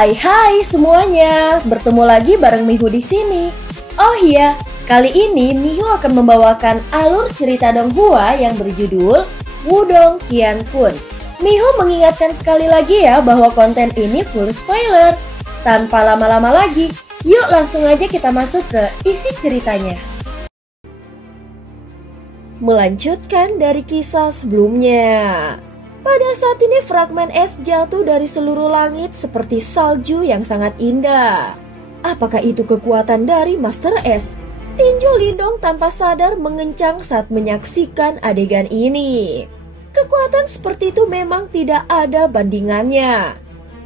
Hai semuanya, bertemu lagi bareng Mihu di sini. Oh iya, kali ini Mihu akan membawakan alur cerita Donghua yang berjudul Wudong Qiankun. Mihu mengingatkan sekali lagi ya bahwa konten ini full spoiler. Tanpa lama-lama lagi, yuk langsung aja kita masuk ke isi ceritanya. Melanjutkan dari kisah sebelumnya. Pada saat ini fragmen es jatuh dari seluruh langit seperti salju yang sangat indah. Apakah itu kekuatan dari Master Es? Tinju Lindong tanpa sadar mengencang saat menyaksikan adegan ini. Kekuatan seperti itu memang tidak ada bandingannya.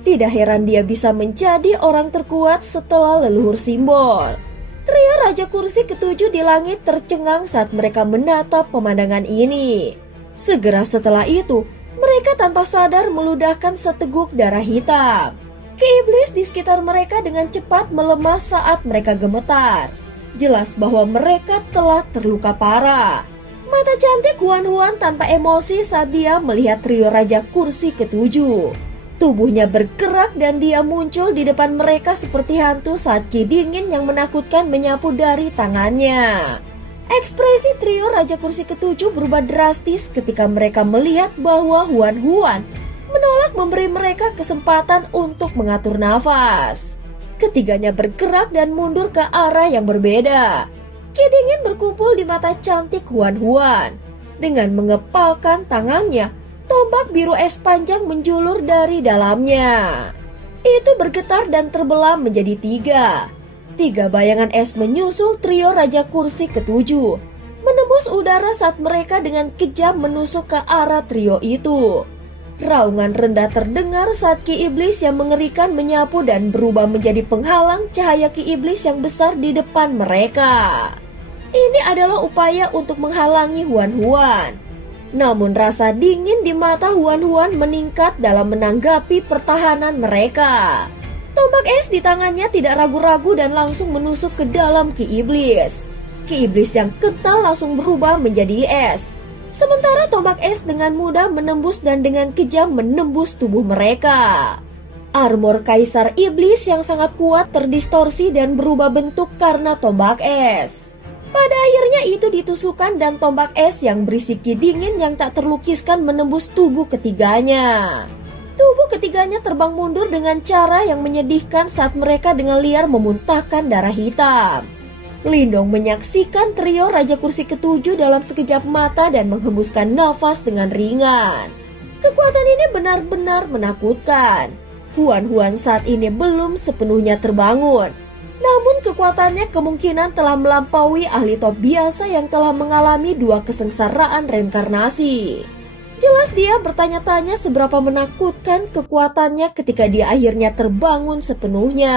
Tidak heran dia bisa menjadi orang terkuat setelah leluhur simbol. Trio Raja Kursi ketujuh di langit tercengang saat mereka menatap pemandangan ini. Segera setelah itu, mereka tanpa sadar meludahkan seteguk darah hitam. Ki iblis di sekitar mereka dengan cepat melemah saat mereka gemetar. Jelas bahwa mereka telah terluka parah. Mata cantik Huan tanpa emosi saat dia melihat trio Raja Kursi ketujuh. Tubuhnya bergerak dan dia muncul di depan mereka seperti hantu saat ki dingin yang menakutkan menyapu dari tangannya. Ekspresi trio Raja Kursi ketujuh berubah drastis ketika mereka melihat bahwa Huan menolak memberi mereka kesempatan untuk mengatur nafas. Ketiganya bergerak dan mundur ke arah yang berbeda. Ki dingin berkumpul di mata cantik Huan. Dengan mengepalkan tangannya, tombak biru es panjang menjulur dari dalamnya. Itu bergetar dan terbelah menjadi tiga. Tiga bayangan es menyusul trio Raja Kursi ketujuh, menembus udara saat mereka dengan kejam menusuk ke arah trio itu. Raungan rendah terdengar saat ki iblis yang mengerikan menyapu dan berubah menjadi penghalang cahaya ki iblis yang besar di depan mereka. Ini adalah upaya untuk menghalangi Huan. Namun rasa dingin di mata Huan meningkat dalam menanggapi pertahanan mereka. Tombak es di tangannya tidak ragu-ragu dan langsung menusuk ke dalam ki iblis. Ki iblis yang kental langsung berubah menjadi es. Sementara tombak es dengan mudah menembus dan dengan kejam menembus tubuh mereka. Armor Kaisar Iblis yang sangat kuat terdistorsi dan berubah bentuk karena tombak es. Pada akhirnya itu ditusukkan dan tombak es yang berisi ki dingin yang tak terlukiskan menembus tubuh ketiganya. Tubuh ketiganya terbang mundur dengan cara yang menyedihkan saat mereka dengan liar memuntahkan darah hitam. Lindong menyaksikan trio Raja Kursi ketujuh dalam sekejap mata dan menghembuskan nafas dengan ringan. Kekuatan ini benar-benar menakutkan. Huan saat ini belum sepenuhnya terbangun. Namun kekuatannya kemungkinan telah melampaui ahli top biasa yang telah mengalami 2 kesengsaraan reinkarnasi. Jelas dia bertanya-tanya seberapa menakutkan kekuatannya ketika dia akhirnya terbangun sepenuhnya.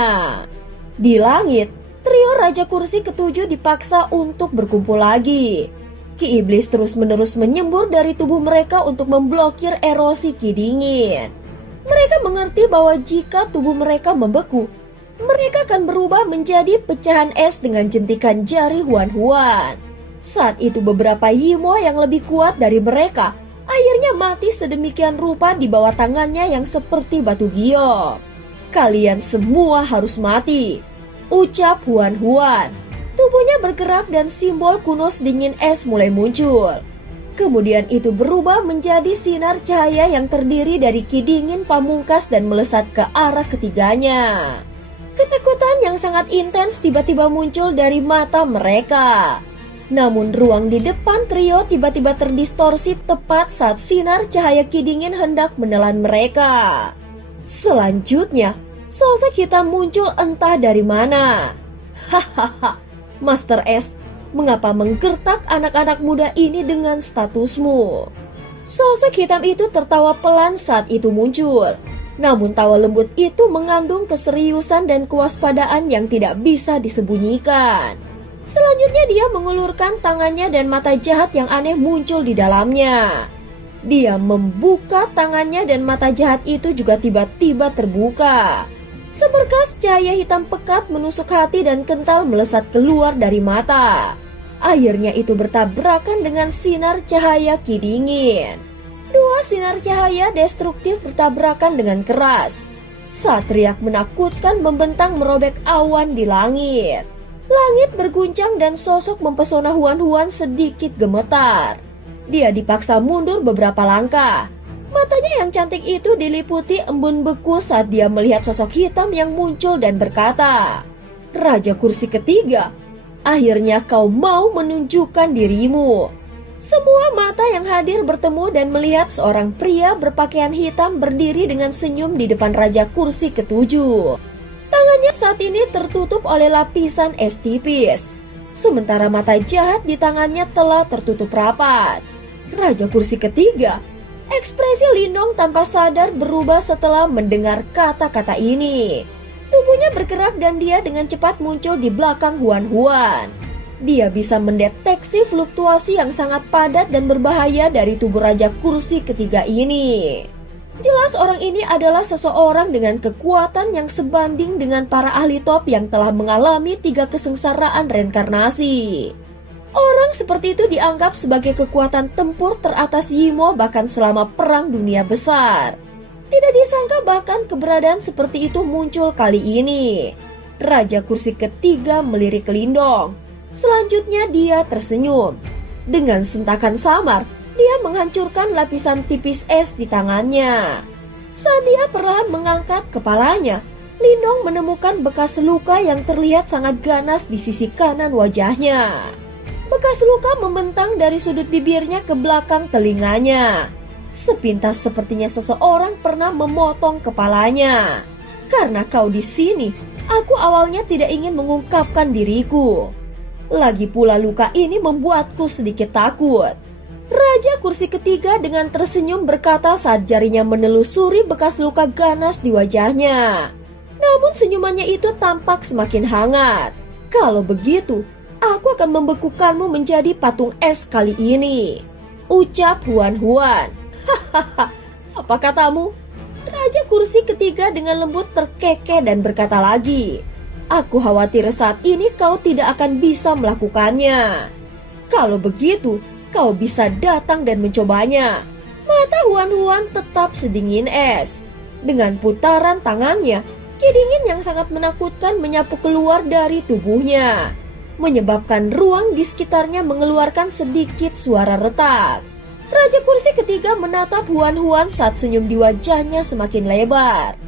Di langit, trio Raja Kursi ketujuh dipaksa untuk berkumpul lagi. Ki iblis terus-menerus menyembur dari tubuh mereka untuk memblokir erosi ki dingin. Mereka mengerti bahwa jika tubuh mereka membeku, mereka akan berubah menjadi pecahan es dengan jentikan jari Huan. Saat itu beberapa Yimo yang lebih kuat dari mereka akhirnya mati sedemikian rupa di bawah tangannya yang seperti batu giok. Kalian semua harus mati, ucap Huan. Tubuhnya bergerak dan simbol kuno dingin es mulai muncul. Kemudian itu berubah menjadi sinar cahaya yang terdiri dari ki dingin pamungkas dan melesat ke arah ketiganya. Ketakutan yang sangat intens tiba-tiba muncul dari mata mereka. Namun ruang di depan trio tiba-tiba terdistorsi tepat saat sinar cahaya ki dingin hendak menelan mereka. Selanjutnya, sosok hitam muncul entah dari mana. Hahaha, Master Es, mengapa menggertak anak-anak muda ini dengan statusmu? Sosok hitam itu tertawa pelan saat itu muncul. Namun tawa lembut itu mengandung keseriusan dan kewaspadaan yang tidak bisa disembunyikan. Selanjutnya dia mengulurkan tangannya dan mata jahat yang aneh muncul di dalamnya. Dia membuka tangannya dan mata jahat itu juga tiba-tiba terbuka. Seberkas cahaya hitam pekat menusuk hati dan kental melesat keluar dari mata. Akhirnya itu bertabrakan dengan sinar cahaya ki dingin. Dua sinar cahaya destruktif bertabrakan dengan keras. saat teriak menakutkan membentang merobek awan di langit. Langit berguncang dan sosok mempesona Huan sedikit gemetar. Dia dipaksa mundur beberapa langkah. Matanya yang cantik itu diliputi embun beku saat dia melihat sosok hitam yang muncul dan berkata, "Raja kursi ketiga, akhirnya kau mau menunjukkan dirimu." Semua mata yang hadir bertemu dan melihat seorang pria berpakaian hitam berdiri dengan senyum di depan raja kursi ketujuh. Tangannya saat ini tertutup oleh lapisan es tipis, sementara mata jahat di tangannya telah tertutup rapat. Raja kursi ketiga, ekspresi Lindong tanpa sadar berubah setelah mendengar kata-kata ini. Tubuhnya bergerak dan dia dengan cepat muncul di belakang Huan. Dia bisa mendeteksi fluktuasi yang sangat padat dan berbahaya dari tubuh raja kursi ketiga ini. Jelas orang ini adalah seseorang dengan kekuatan yang sebanding dengan para ahli top yang telah mengalami 3 kesengsaraan reinkarnasi. Orang seperti itu dianggap sebagai kekuatan tempur teratas Yimo bahkan selama Perang Dunia Besar. Tidak disangka bahkan keberadaan seperti itu muncul kali ini. Raja kursi ketiga melirik Lindong. Selanjutnya dia tersenyum. Dengan sentakan samar, dia menghancurkan lapisan tipis es di tangannya. Saat dia perlahan mengangkat kepalanya, Lindong menemukan bekas luka yang terlihat sangat ganas di sisi kanan wajahnya. Bekas luka membentang dari sudut bibirnya ke belakang telinganya. Sepintas sepertinya seseorang pernah memotong kepalanya. Karena kau di sini, aku awalnya tidak ingin mengungkapkan diriku. Lagi pula luka ini membuatku sedikit takut. Raja kursi ketiga dengan tersenyum berkata saat jarinya menelusuri bekas luka ganas di wajahnya. Namun senyumannya itu tampak semakin hangat. Kalau begitu, aku akan membekukanmu menjadi patung es kali ini, ucap Huan. Hahaha, apa katamu? Raja kursi ketiga dengan lembut terkekeh dan berkata lagi, aku khawatir saat ini kau tidak akan bisa melakukannya. Kalau begitu, kau bisa datang dan mencobanya. Mata Huan tetap sedingin es. Dengan putaran tangannya, kidingin yang sangat menakutkan menyapu keluar dari tubuhnya, menyebabkan ruang di sekitarnya mengeluarkan sedikit suara retak. Raja kursi ketiga menatap Huan saat senyum di wajahnya semakin lebar.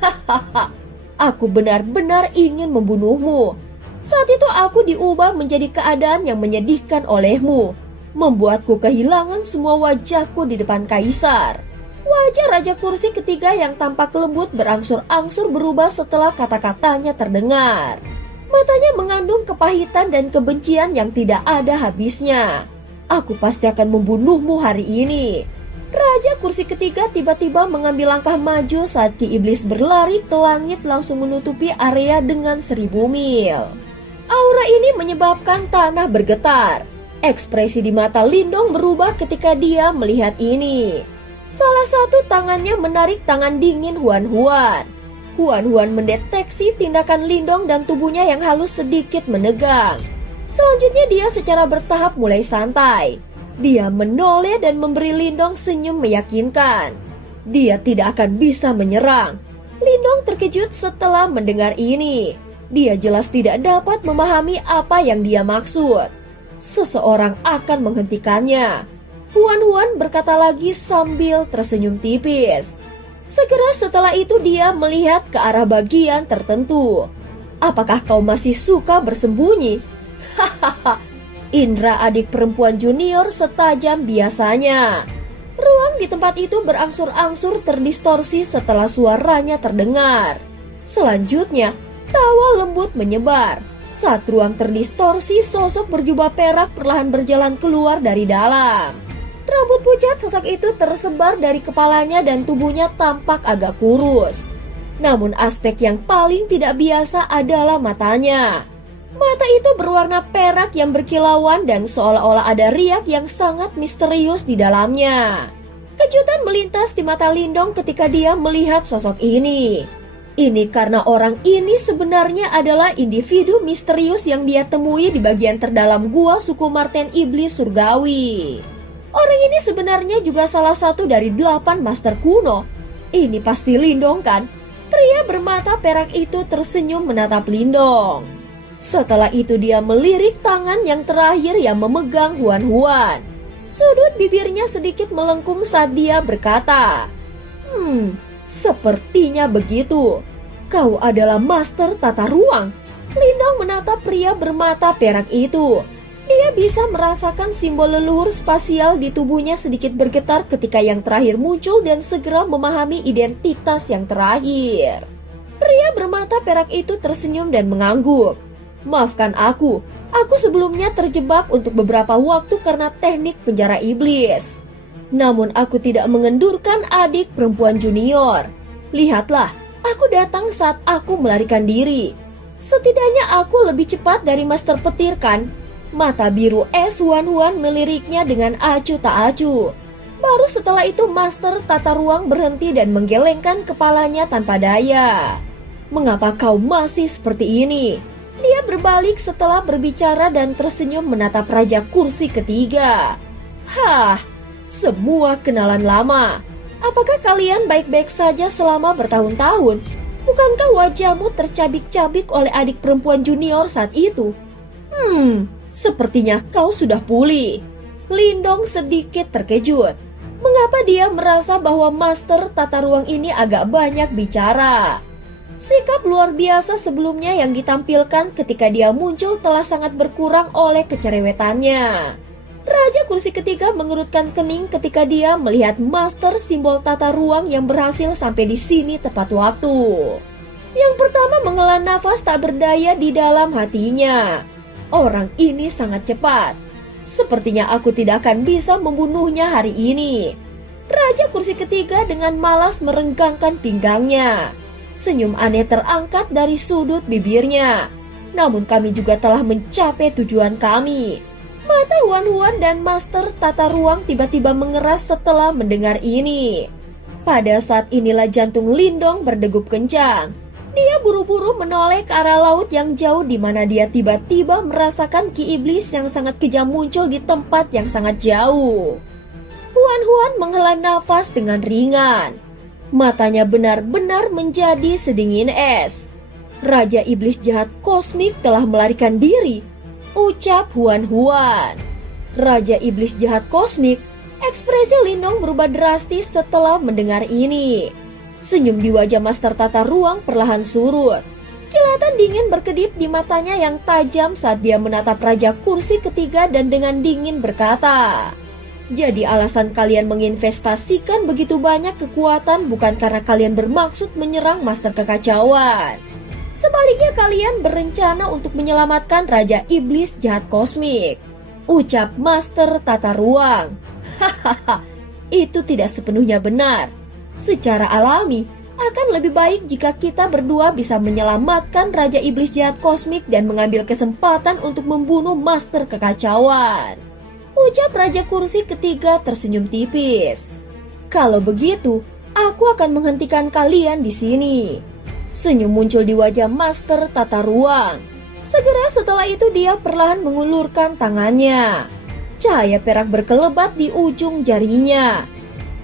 Hahaha, aku benar-benar ingin membunuhmu. Saat itu aku diubah menjadi keadaan yang menyedihkan olehmu, membuatku kehilangan semua wajahku di depan kaisar. Wajah raja kursi ketiga yang tampak lembut berangsur-angsur berubah setelah kata-katanya terdengar. Matanya mengandung kepahitan dan kebencian yang tidak ada habisnya. Aku pasti akan membunuhmu hari ini. Raja kursi ketiga tiba-tiba mengambil langkah maju saat Ki Iblis berlari ke langit langsung menutupi area dengan 1000 mil. Aura ini menyebabkan tanah bergetar. Ekspresi di mata Lindong berubah ketika dia melihat ini. Salah satu tangannya menarik tangan dingin Huan. Huan mendeteksi tindakan Lindong dan tubuhnya yang halus sedikit menegang. Selanjutnya dia secara bertahap mulai santai. Dia menoleh dan memberi Lindong senyum meyakinkan. Dia tidak akan bisa menyerang. Lindong terkejut setelah mendengar ini. Dia jelas tidak dapat memahami apa yang dia maksud. Seseorang akan menghentikannya. Huan berkata lagi sambil tersenyum tipis. Segera setelah itu dia melihat ke arah bagian tertentu. Apakah kau masih suka bersembunyi? Hahaha, Indra adik perempuan junior setajam biasanya. Ruang di tempat itu berangsur-angsur terdistorsi setelah suaranya terdengar. Selanjutnya, tawa lembut menyebar. Saat ruang terdistorsi, sosok berjubah perak perlahan berjalan keluar dari dalam. Rambut pucat sosok itu tersebar dari kepalanya dan tubuhnya tampak agak kurus. Namun aspek yang paling tidak biasa adalah matanya. Mata itu berwarna perak yang berkilauan dan seolah-olah ada riak yang sangat misterius di dalamnya. Kejutan melintas di mata Lindong ketika dia melihat sosok ini. Ini karena orang ini sebenarnya adalah individu misterius yang dia temui di bagian terdalam gua suku Marten Iblis Surgawi. Orang ini sebenarnya juga salah satu dari 8 master kuno. Ini pasti Lindong kan? Pria bermata perak itu tersenyum menatap Lindong. Setelah itu dia melirik tangan yang terakhir yang memegang Huan-Huan. Sudut bibirnya sedikit melengkung saat dia berkata, sepertinya begitu. Kau adalah master tata ruang. Lindong menatap pria bermata perak itu. Dia bisa merasakan simbol leluhur spasial di tubuhnya sedikit bergetar ketika yang terakhir muncul dan segera memahami identitas yang terakhir. Pria bermata perak itu tersenyum dan mengangguk. Maafkan aku sebelumnya terjebak untuk beberapa waktu karena teknik penjara iblis. Namun aku tidak mengendurkan adik perempuan junior. Lihatlah, aku datang saat aku melarikan diri. Setidaknya aku lebih cepat dari master petir kan? Mata biru es Huan-Huan meliriknya dengan acuh tak acuh. Baru setelah itu master tata ruang berhenti dan menggelengkan kepalanya tanpa daya. Mengapa kau masih seperti ini? Dia berbalik setelah berbicara dan tersenyum menatap Raja Kursi ketiga. Hah, semua kenalan lama. Apakah kalian baik-baik saja selama bertahun-tahun? Bukankah wajahmu tercabik-cabik oleh adik perempuan junior saat itu? Sepertinya kau sudah pulih. Lindong sedikit terkejut. Mengapa dia merasa bahwa master tata ruang ini agak banyak bicara? Sikap luar biasa sebelumnya yang ditampilkan ketika dia muncul telah sangat berkurang oleh kecerewetannya. Raja Kursi ketiga mengerutkan kening ketika dia melihat master simbol tata ruang yang berhasil sampai di sini tepat waktu. Yang pertama menghela nafas tak berdaya di dalam hatinya. Orang ini sangat cepat. Sepertinya aku tidak akan bisa membunuhnya hari ini. Raja Kursi ketiga dengan malas merenggangkan pinggangnya. Senyum aneh terangkat dari sudut bibirnya. Namun kami juga telah mencapai tujuan kami. Mata Huan-Huan dan master tata ruang tiba-tiba mengeras setelah mendengar ini. Pada saat inilah jantung Lindong berdegup kencang. Dia buru-buru menoleh ke arah laut yang jauh di mana dia tiba-tiba merasakan ki iblis yang sangat kejam muncul di tempat yang sangat jauh. Huan-Huan menghela nafas dengan ringan. Matanya benar-benar menjadi sedingin es. Raja Iblis Jahat Kosmik telah melarikan diri, ucap Huan-Huan. Raja Iblis Jahat Kosmik, ekspresi Lindong berubah drastis setelah mendengar ini. Senyum di wajah master tata ruang perlahan surut. Kilatan dingin berkedip di matanya yang tajam saat dia menatap Raja Kursi ketiga dan dengan dingin berkata, jadi alasan kalian menginvestasikan begitu banyak kekuatan bukan karena kalian bermaksud menyerang master kekacauan. Sebaliknya kalian berencana untuk menyelamatkan Raja Iblis Jahat Kosmik, ucap master tata ruang. Hahaha, itu tidak sepenuhnya benar. Secara alami, akan lebih baik jika kita berdua bisa menyelamatkan Raja Iblis Jahat Kosmik dan mengambil kesempatan untuk membunuh master kekacauan, ucap Raja Kursi ketiga tersenyum tipis. Kalau begitu, aku akan menghentikan kalian di sini. Senyum muncul di wajah master tata ruang. Segera setelah itu dia perlahan mengulurkan tangannya. Cahaya perak berkelebat di ujung jarinya.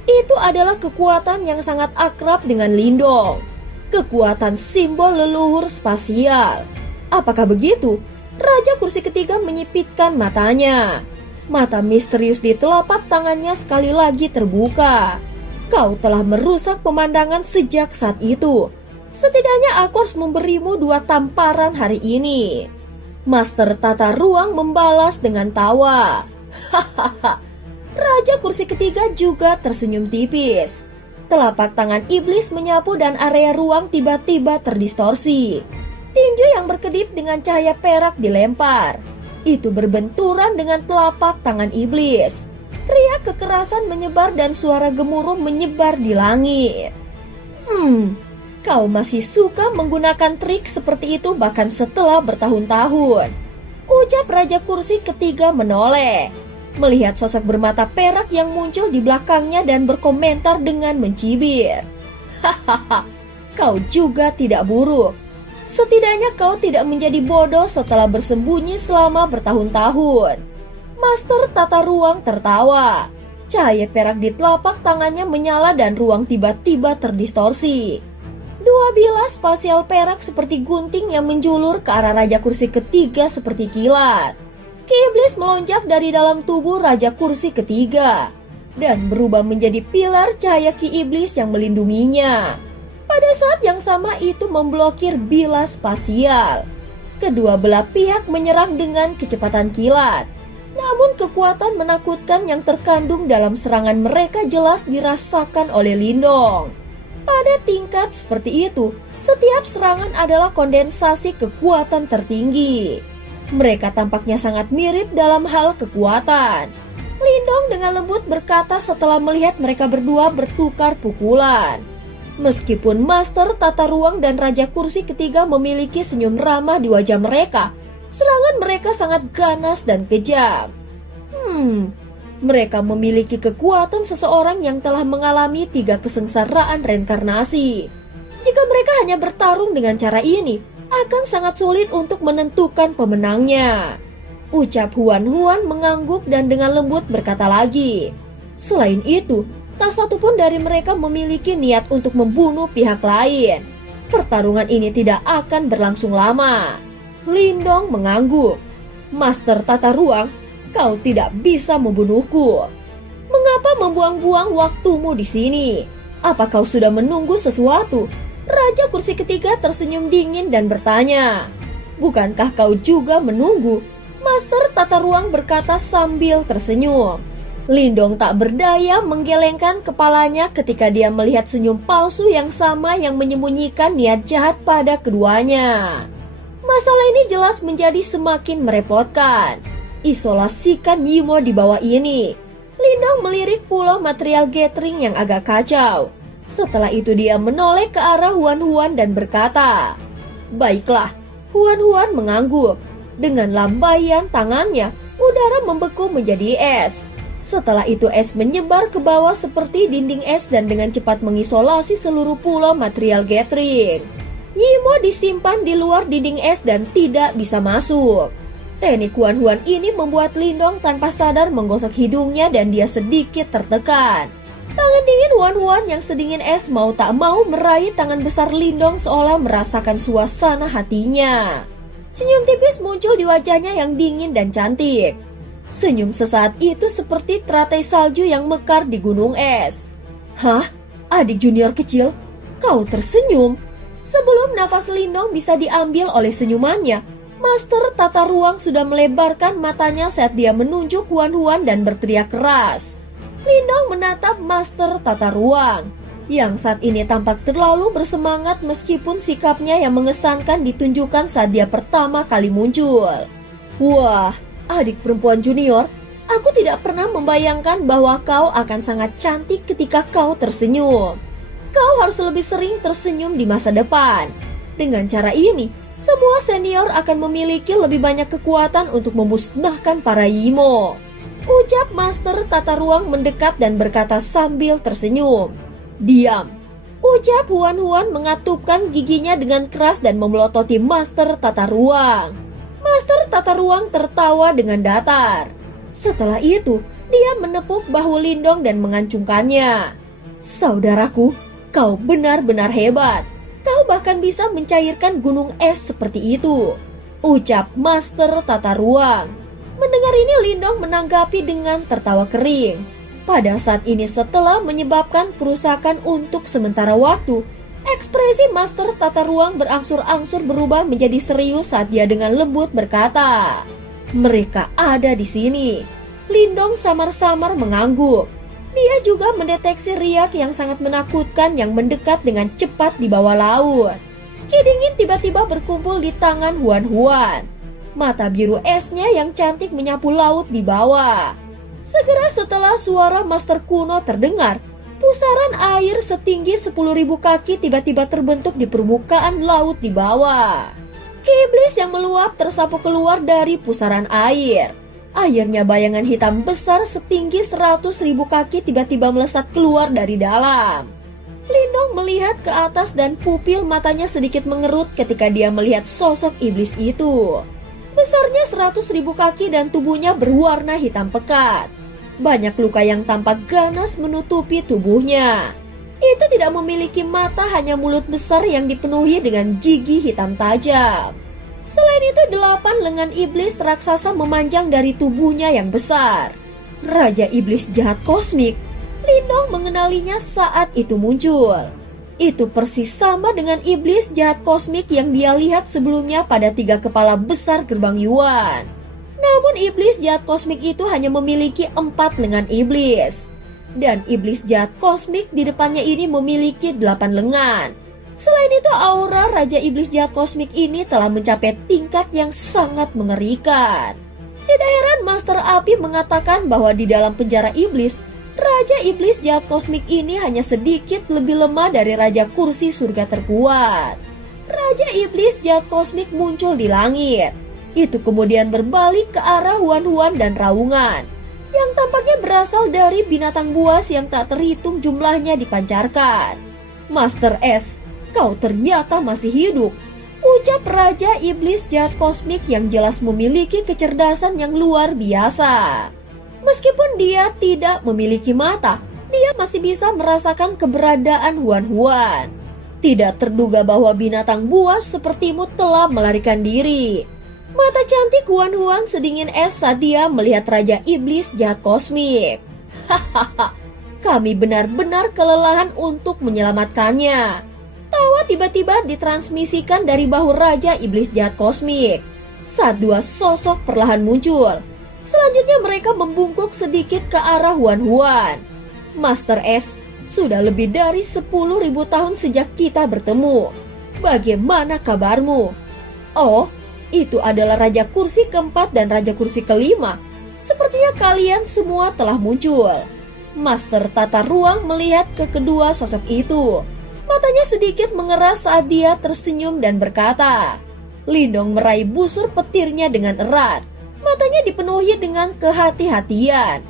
Itu adalah kekuatan yang sangat akrab dengan Lindong. Kekuatan simbol leluhur spasial. Apakah begitu? Raja Kursi ketiga menyipitkan matanya. Mata misterius di telapak tangannya sekali lagi terbuka. Kau telah merusak pemandangan sejak saat itu. Setidaknya aku harus memberimu 2 tamparan hari ini. Master tata ruang membalas dengan tawa. Hahaha. Raja Kursi ketiga juga tersenyum tipis. Telapak tangan iblis menyapu dan area ruang tiba-tiba terdistorsi. Tinju yang berkedip dengan cahaya perak dilempar. Itu berbenturan dengan telapak tangan iblis. Riak kekerasan menyebar dan suara gemuruh menyebar di langit. Kau masih suka menggunakan trik seperti itu bahkan setelah bertahun-tahun, ucap Raja Kursi ketiga menoleh. Melihat sosok bermata perak yang muncul di belakangnya dan berkomentar dengan mencibir. Hahaha, kau juga tidak buruk. Setidaknya kau tidak menjadi bodoh setelah bersembunyi selama bertahun-tahun. Master tata ruang tertawa. Cahaya perak di telapak tangannya menyala dan ruang tiba-tiba terdistorsi. Dua bilah spasial perak seperti gunting yang menjulur ke arah Raja Kursi Ketiga seperti kilat. Ki Iblis melonjak dari dalam tubuh Raja Kursi Ketiga dan berubah menjadi pilar cahaya Ki Iblis yang melindunginya. Pada saat yang sama itu memblokir bilah spasial. Kedua belah pihak menyerang dengan kecepatan kilat. Namun kekuatan menakutkan yang terkandung dalam serangan mereka jelas dirasakan oleh Lindong. Pada tingkat seperti itu, setiap serangan adalah kondensasi kekuatan tertinggi. Mereka tampaknya sangat mirip dalam hal kekuatan. Lindong dengan lembut berkata setelah melihat mereka berdua bertukar pukulan. Meskipun Master Tata Ruang dan Raja Kursi Ketiga memiliki senyum ramah di wajah mereka, serangan mereka sangat ganas dan kejam. Mereka memiliki kekuatan seseorang yang telah mengalami 3 kesengsaraan reinkarnasi. Jika mereka hanya bertarung dengan cara ini, akan sangat sulit untuk menentukan pemenangnya. Ucap Huan Huan mengangguk dan dengan lembut berkata lagi. Selain itu, tak satu pun dari mereka memiliki niat untuk membunuh pihak lain. Pertarungan ini tidak akan berlangsung lama. Lindong mengangguk. Master Tata Ruang, kau tidak bisa membunuhku. Mengapa membuang-buang waktumu di sini? Apa kau sudah menunggu sesuatu? Raja Kursi Ketiga tersenyum dingin dan bertanya. Bukankah kau juga menunggu? Master Tata Ruang berkata sambil tersenyum. Lindong tak berdaya menggelengkan kepalanya ketika dia melihat senyum palsu yang sama yang menyembunyikan niat jahat pada keduanya. Masalah ini jelas menjadi semakin merepotkan. Isolasikan Yimo di bawah ini. Lindong melirik pulau material gathering yang agak kacau. Setelah itu dia menoleh ke arah Huan Huan dan berkata, baiklah. Huan Huan mengangguk. Dengan lambaian tangannya, udara membeku menjadi es. Setelah itu es menyebar ke bawah seperti dinding es dan dengan cepat mengisolasi seluruh pulau material gathering. Yimo disimpan di luar dinding es dan tidak bisa masuk. Teknik Huan Huan ini membuat Lindong tanpa sadar menggosok hidungnya dan dia sedikit tertekan. Tangan dingin Huan Huan yang sedingin es mau tak mau meraih tangan besar Lindong seolah merasakan suasana hatinya. Senyum tipis muncul di wajahnya yang dingin dan cantik. Senyum sesaat itu seperti teratai salju yang mekar di gunung es. Hah? Adik junior kecil? Kau tersenyum? Sebelum nafas Lindong bisa diambil oleh senyumannya, Master Tata Ruang sudah melebarkan matanya saat dia menunjuk Huan Huan dan berteriak keras. Lindong menatap Master Tata Ruang, yang saat ini tampak terlalu bersemangat meskipun sikapnya yang mengesankan ditunjukkan saat dia pertama kali muncul. Wah, adik perempuan junior, aku tidak pernah membayangkan bahwa kau akan sangat cantik ketika kau tersenyum. Kau harus lebih sering tersenyum di masa depan. Dengan cara ini, semua senior akan memiliki lebih banyak kekuatan untuk memusnahkan para Yimo. Ucap Master Tata Ruang mendekat dan berkata sambil tersenyum. Diam. Ucap Huan Huan mengatupkan giginya dengan keras dan memelototi Master Tata Ruang. Master Tata Ruang tertawa dengan datar. Setelah itu, dia menepuk bahu Lindong dan mengancungkannya. Saudaraku, kau benar-benar hebat. Kau bahkan bisa mencairkan gunung es seperti itu. Ucap Master Tata Ruang. Mendengar ini Lindong menanggapi dengan tertawa kering. Pada saat ini setelah menyebabkan kerusakan untuk sementara waktu, ekspresi Master Tata Ruang berangsur-angsur berubah menjadi serius saat dia dengan lembut berkata, mereka ada di sini. Lindong samar-samar mengangguk. Dia juga mendeteksi riak yang sangat menakutkan yang mendekat dengan cepat di bawah laut. Ki dingin tiba-tiba berkumpul di tangan Huan Huan. Mata biru esnya yang cantik menyapu laut di bawah. Segera setelah suara Master kuno terdengar, pusaran air setinggi 10.000 kaki tiba-tiba terbentuk di permukaan laut di bawah. Ki Iblis yang meluap tersapu keluar dari pusaran air. Akhirnya bayangan hitam besar setinggi 100.000 kaki tiba-tiba melesat keluar dari dalam. Lindong melihat ke atas dan pupil matanya sedikit mengerut ketika dia melihat sosok iblis itu. Besarnya 100.000 kaki dan tubuhnya berwarna hitam pekat. Banyak luka yang tampak ganas menutupi tubuhnya. Itu tidak memiliki mata, hanya mulut besar yang dipenuhi dengan gigi hitam tajam. Selain itu, 8 lengan iblis raksasa memanjang dari tubuhnya yang besar. Raja Iblis Jahat Kosmik, Lindong mengenalinya saat itu muncul. Itu persis sama dengan iblis jahat kosmik yang dia lihat sebelumnya pada 3 kepala besar gerbang Yuan. Namun iblis jahat kosmik itu hanya memiliki 4 lengan iblis. Dan iblis jahat kosmik di depannya ini memiliki 8 lengan. Selain itu, aura Raja Iblis Jahat Kosmik ini telah mencapai tingkat yang sangat mengerikan. Tidak heran Master Api mengatakan bahwa di dalam penjara iblis, Raja Iblis Jahat Kosmik ini hanya sedikit lebih lemah dari Raja Kursi Surga terkuat. Raja Iblis Jahat Kosmik muncul di langit. Itu kemudian berbalik ke arah Huan-Huan dan Raungan, yang tampaknya berasal dari binatang buas yang tak terhitung jumlahnya dipancarkan. Master S, kau ternyata masih hidup, ucap Raja Iblis Jahat Kosmik yang jelas memiliki kecerdasan yang luar biasa. Meskipun dia tidak memiliki mata, dia masih bisa merasakan keberadaan Huan-Huan. Tidak terduga bahwa binatang buas sepertimu telah melarikan diri. Mata cantik Huan-Huan sedingin es saat dia melihat Raja Iblis Jahat Kosmik. Hahaha, kami benar-benar kelelahan untuk menyelamatkannya. Tawa tiba-tiba ditransmisikan dari bahu Raja Iblis Jahat Kosmik saat 2 sosok perlahan muncul. Selanjutnya mereka membungkuk sedikit ke arah Huan-Huan. Master S, sudah lebih dari 10.000 tahun sejak kita bertemu. Bagaimana kabarmu? Oh, itu adalah Raja Kursi keempat dan Raja Kursi kelima. Sepertinya kalian semua telah muncul. Master Tata Ruang melihat ke kedua sosok itu. Matanya sedikit mengeras saat dia tersenyum dan berkata. Lindong meraih busur petirnya dengan erat. Matanya dipenuhi dengan kehati-hatian.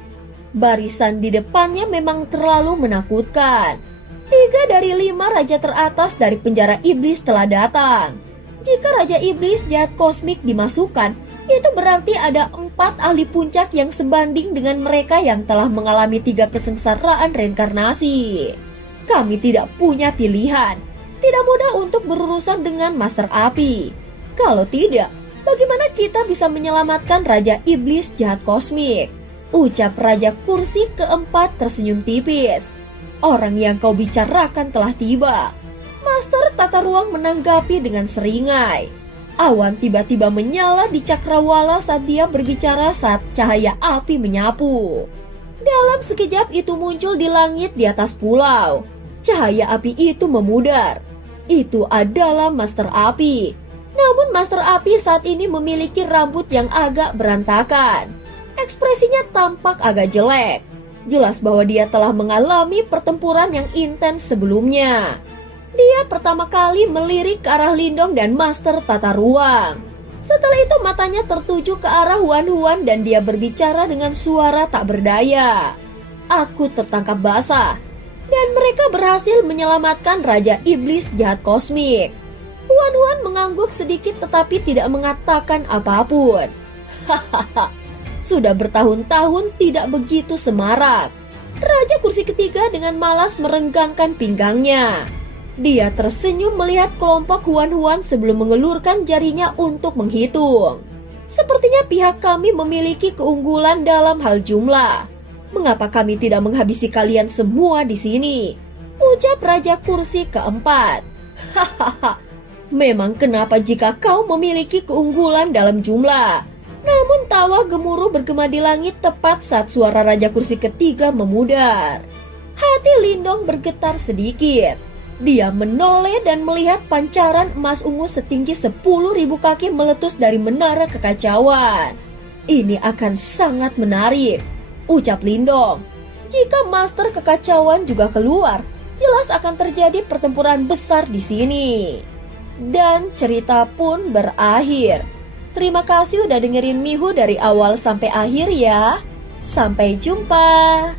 Barisan di depannya memang terlalu menakutkan. 3 dari 5 raja teratas dari penjara iblis telah datang. Jika Raja Iblis Jahat Kosmik dimasukkan, itu berarti ada 4 ahli puncak yang sebanding dengan mereka yang telah mengalami 3 kesengsaraan reinkarnasi. Kami tidak punya pilihan. Tidak mudah untuk berurusan dengan Master Api. Kalau tidak, bagaimana kita bisa menyelamatkan Raja Iblis Jahat Kosmik? Ucap Raja Kursi keempat tersenyum tipis. Orang yang kau bicarakan telah tiba. Master Tata Ruang menanggapi dengan seringai. Awan tiba-tiba menyala di cakrawala saat dia berbicara saat cahaya api menyapu. Dalam sekejap itu muncul di langit di atas pulau. Cahaya api itu memudar. Itu adalah Master Api. Namun Master Api saat ini memiliki rambut yang agak berantakan. Ekspresinya tampak agak jelek. Jelas bahwa dia telah mengalami pertempuran yang intens sebelumnya. Dia pertama kali melirik ke arah Lindong dan Master Tata Ruang. Setelah itu matanya tertuju ke arah Huan-Huan dan dia berbicara dengan suara tak berdaya. Aku tertangkap basah. Dan mereka berhasil menyelamatkan Raja Iblis Jahat Kosmik. Huan-Huan mengangguk sedikit tetapi tidak mengatakan apapun. Hahaha, sudah bertahun-tahun tidak begitu semarak. Raja Kursi ketiga dengan malas merenggangkan pinggangnya. Dia tersenyum melihat kelompok Huan-Huan sebelum mengelurkan jarinya untuk menghitung. Sepertinya pihak kami memiliki keunggulan dalam hal jumlah. Mengapa kami tidak menghabisi kalian semua di sini? Ucap Raja Kursi keempat. Hahaha, memang kenapa jika kau memiliki keunggulan dalam jumlah? Namun tawa gemuruh bergema di langit tepat saat suara Raja Kursi ketiga memudar. Hati Lindong bergetar sedikit. Dia menoleh dan melihat pancaran emas ungu setinggi 10.000 kaki meletus dari menara kekacauan. Ini akan sangat menarik, ucap Lindong. Jika Master Kekacauan juga keluar, jelas akan terjadi pertempuran besar di sini. Dan cerita pun berakhir. Terima kasih udah dengerin Mihu dari awal sampai akhir ya. Sampai jumpa.